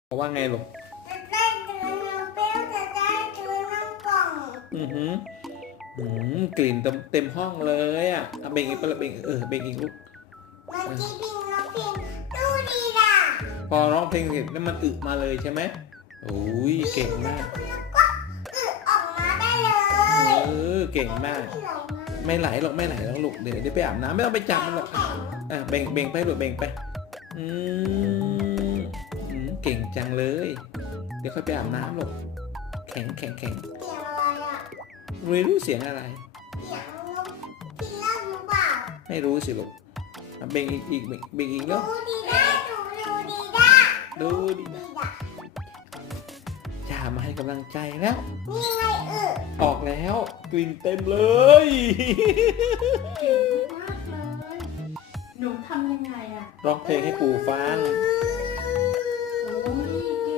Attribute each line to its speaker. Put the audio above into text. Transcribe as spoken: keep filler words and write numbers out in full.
Speaker 1: เพราะว่าไงลูก
Speaker 2: จะได้ซื้อน้ำเปรี้ยวจะได้ซื้อน้ำกล่อง
Speaker 1: อือหืออืมกลิ่นเต็มเต็มห้องเลยอ่ะเอาเบ่งอีกไปละเบ่งเออเบ่งอีกลูก
Speaker 2: เมื่อกี้พิงน้องพิงดูดีด่ะ
Speaker 1: พอร้องเพลงเสร็จแล้วมันอึมาเลยใช่ไหมโอ้ยเก่งมาก
Speaker 2: แล้วก็อึออกมาได้เลย
Speaker 1: เออเก่งมากไม่ไหลหรอกไม่ไหลหรอกลูกเดี๋ยวเดี๋ยวไปอาบน้ำไม่ต้องไปจับมันหรอกอ่ะเบ่งเบ่งไปลูกเบ่งไปอืมอืมเก่งจังเลยเดี๋ยวค่อยไปอาบน้ำลูกแข็งแข็งแข็ง
Speaker 2: เสียงอะไรอ่ะ
Speaker 1: ไม่รู้เสียงอะไร
Speaker 2: เสียงนกพิราบหรือเปล่า
Speaker 1: ไม่รู้สิลูกอ่ะเบ่งอีกอีกเบ่งเบ่งอีกเนาะ
Speaker 2: ดูดีด้าดูดูดีด้า
Speaker 1: ดูดิ
Speaker 2: ดีด่ะ
Speaker 1: อย่ามาให้กำลังใจแล้ว
Speaker 2: นี่ไงอึ
Speaker 1: ออกแล้วกลิ่นเต็มเลย
Speaker 3: เก่งมากเลย หนูทำยังไงอะ
Speaker 1: ร้องเพลงให้ปู่ฟัง
Speaker 2: อื